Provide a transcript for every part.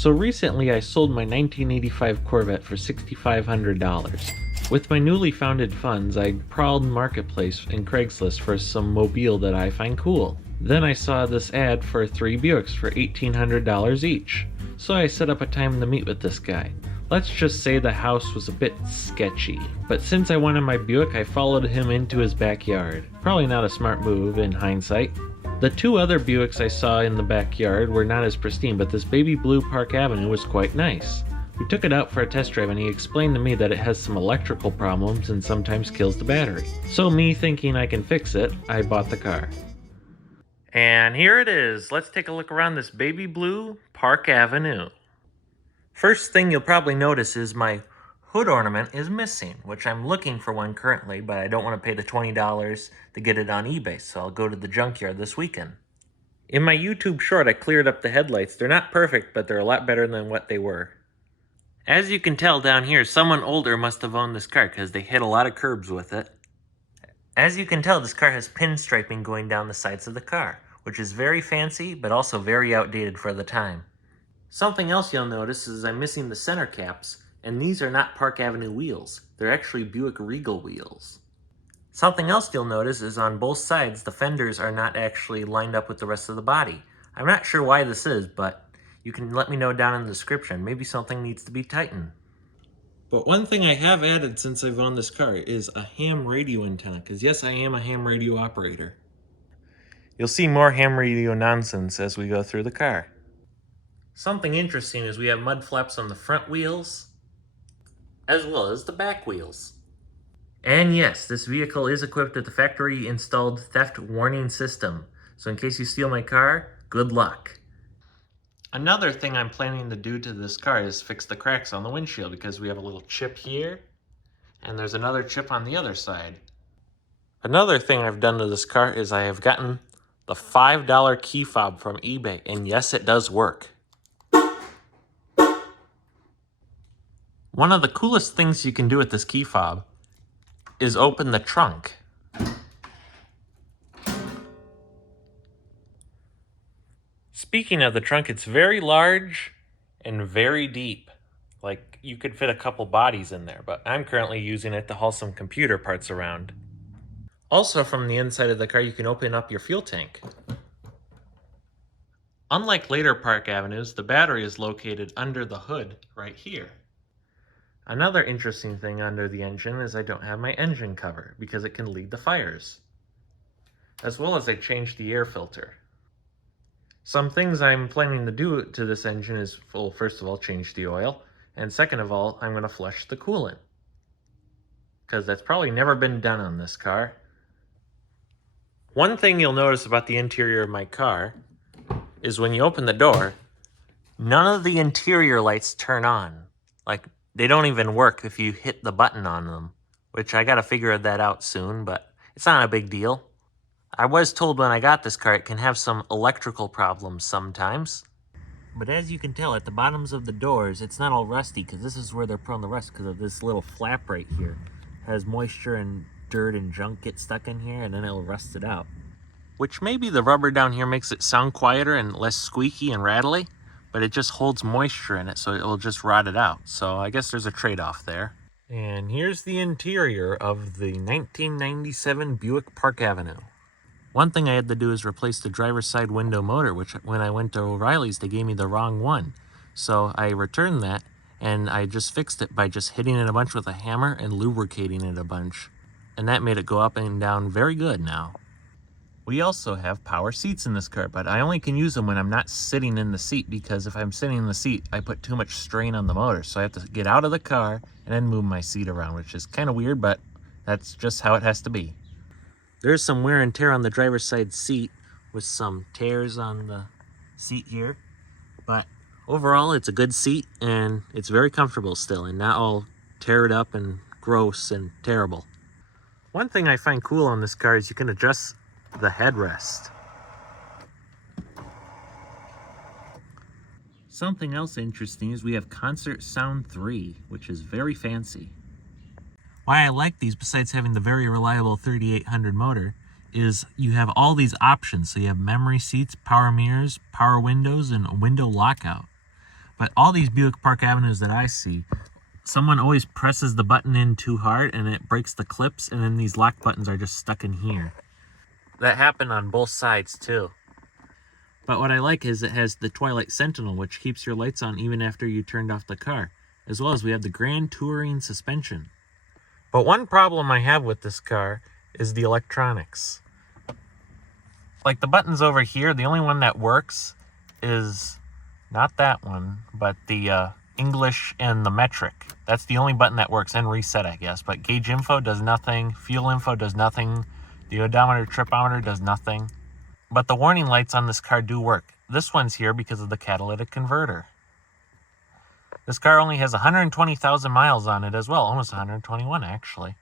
So recently I sold my 1985 Corvette for $6,500. With my newly founded funds, I prowled Marketplace and Craigslist for some mobile that I find cool. Then I saw this ad for 3 Buicks for $1,800 each. So I set up a time to meet with this guy. Let's just say the house was a bit sketchy, but since I wanted my Buick, I followed him into his backyard. Probably not a smart move in hindsight. The 2 other Buicks I saw in the backyard were not as pristine, but this baby blue Park Avenue was quite nice. We took it out for a test drive and he explained to me that it has some electrical problems and sometimes kills the battery. So me thinking I can fix it, I bought the car. And here it is. Let's take a look around this baby blue Park Avenue. First thing you'll probably notice is my hood ornament is missing, which I'm looking for one currently, but I don't want to pay the $20 to get it on eBay, so I'll go to the junkyard this weekend. In my YouTube short, I cleared up the headlights. They're not perfect, but they're a lot better than what they were. As you can tell down here, someone older must have owned this car because they hit a lot of curbs with it. As you can tell, this car has pinstriping going down the sides of the car, which is very fancy, but also very outdated for the time. Something else you'll notice is I'm missing the center caps, and these are not Park Avenue wheels. They're actually Buick Regal wheels. Something else you'll notice is on both sides, the fenders are not actually lined up with the rest of the body. I'm not sure why this is, but you can let me know down in the description. Maybe something needs to be tightened. But one thing I have added since I've owned this car is a ham radio antenna, because yes, I am a ham radio operator. You'll see more ham radio nonsense as we go through the car. Something interesting is we have mud flaps on the front wheels, as well as the back wheels. And yes, this vehicle is equipped with the factory installed theft warning system. So in case you steal my car, good luck. Another thing I'm planning to do to this car is fix the cracks on the windshield, because we have a little chip here, and there's another chip on the other side. Another thing I've done to this car is I have gotten the $5 key fob from eBay, and yes, it does work. One of the coolest things you can do with this key fob is open the trunk. Speaking of the trunk, it's very large and very deep. Like, you could fit a couple bodies in there, but I'm currently using it to haul some computer parts around. Also, from the inside of the car, you can open up your fuel tank. Unlike later Park Avenues, the battery is located under the hood right here. Another interesting thing under the engine is I don't have my engine cover because it can lead to fires. As well as I changed the air filter. Some things I'm planning to do to this engine is, well, first of all, change the oil, and second of all, I'm going to flush the coolant. Because that's probably never been done on this car. One thing you'll notice about the interior of my car is when you open the door, none of the interior lights turn on. Like, they don't even work if you hit the button on them, which I gotta figure that out soon, but it's not a big deal. I was told when I got this car it can have some electrical problems sometimes. But as you can tell, at the bottoms of the doors, it's not all rusty, because this is where they're prone to rust, because of this little flap right here. It has moisture and dirt and junk get stuck in here, and then it'll rust it out. Which maybe the rubber down here makes it sound quieter and less squeaky and rattly, but it just holds moisture in it, so it will just rot it out. So I guess there's a trade-off there. And here's the interior of the 1997 Buick Park Avenue. One thing I had to do is replace the driver's side window motor, which when I went to O'Reilly's, they gave me the wrong one. So I returned that, and I just fixed it by just hitting it a bunch with a hammer and lubricating it a bunch. And that made it go up and down very good now. We also have power seats in this car, but I only can use them when I'm not sitting in the seat, because if I'm sitting in the seat, I put too much strain on the motor. So I have to get out of the car and then move my seat around, which is kind of weird, but that's just how it has to be. There's some wear and tear on the driver's side seat with some tears on the seat here, but overall it's a good seat and it's very comfortable still and not all teared up and gross and terrible. One thing I find cool on this car is you can adjust the headrest. Something else interesting is we have Concert Sound 3, which is very fancy. Why I like these, besides having the very reliable 3800 motor, is you have all these options. So you have memory seats, power mirrors, power windows, and a window lockout. But all these Buick Park Avenues that I see, someone always presses the button in too hard and it breaks the clips, and then these lock buttons are just stuck in here. That happened on both sides too. But what I like is it has the Twilight Sentinel, which keeps your lights on even after you turned off the car, as well as we have the Grand Touring suspension. But one problem I have with this car is the electronics. Like the buttons over here, the only one that works is not that one, but the English and the metric. That's the only button that works, and reset, I guess. But gauge info does nothing, fuel info does nothing, the odometer, tripometer does nothing. But the warning lights on this car do work. This one's here because of the catalytic converter. This car only has 120,000 miles on it as well, almost 121 actually.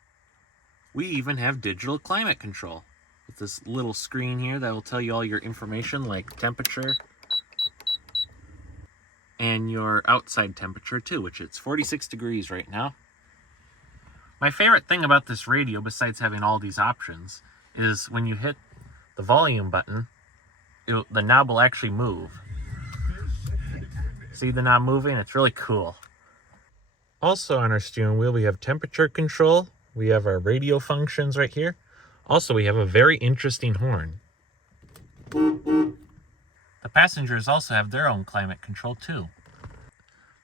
We even have digital climate control with this little screen here that will tell you all your information like temperature and your outside temperature too, which it's 46 degrees right now. My favorite thing about this radio, besides having all these options, is when you hit the volume button, the knob will actually move. See the knob moving? It's really cool. Also on our steering wheel, we have temperature control. We have our radio functions right here. Also, we have a very interesting horn. The passengers also have their own climate control too.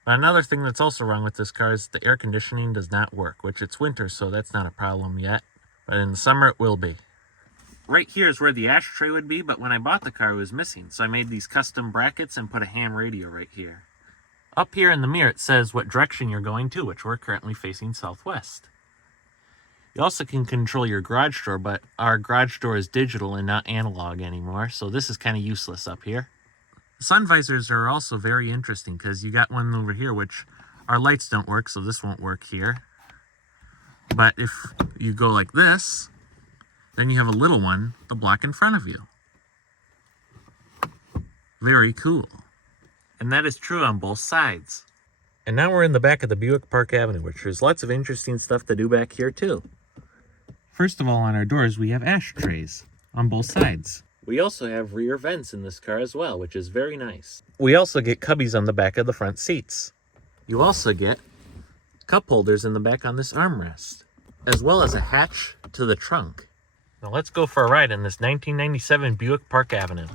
Another thing that's also wrong with this car is the air conditioning does not work, which it's winter, so that's not a problem yet. But in the summer, it will be. Right here is where the ashtray would be, but when I bought the car, it was missing. So I made these custom brackets and put a ham radio right here. Up here in the mirror, it says what direction you're going to, which we're currently facing southwest. You also can control your garage door, but our garage door is digital and not analog anymore, so this is kind of useless up here. Sun visors are also very interesting because you got one over here, which our lights don't work, so this won't work here. But if you go like this, then you have a little one to block in front of you. Very cool. And that is true on both sides. And now we're in the back of the Buick Park Avenue, which there's lots of interesting stuff to do back here too. First of all, on our doors, we have ashtrays on both sides. We also have rear vents in this car as well, which is very nice. We also get cubbies on the back of the front seats. You also get cup holders in the back on this armrest, as well as a hatch to the trunk. Now let's go for a ride in this 1997 Buick Park Avenue.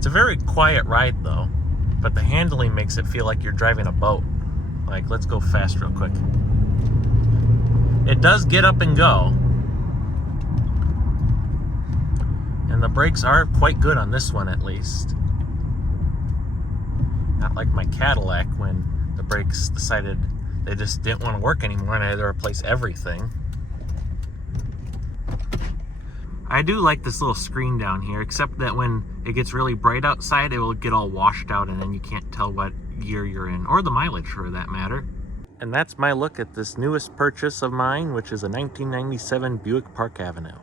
It's a very quiet ride though, but the handling makes it feel like you're driving a boat. Like, let's go fast real quick. It does get up and go. And the brakes are quite good on this one at least. Not like my Cadillac when the brakes decided they just didn't want to work anymore and I had to replace everything. I do like this little screen down here, except that when it gets really bright outside, it will get all washed out and then you can't tell what year you're in, or the mileage for that matter. And that's my look at this newest purchase of mine, which is a 1997 Buick Park Avenue.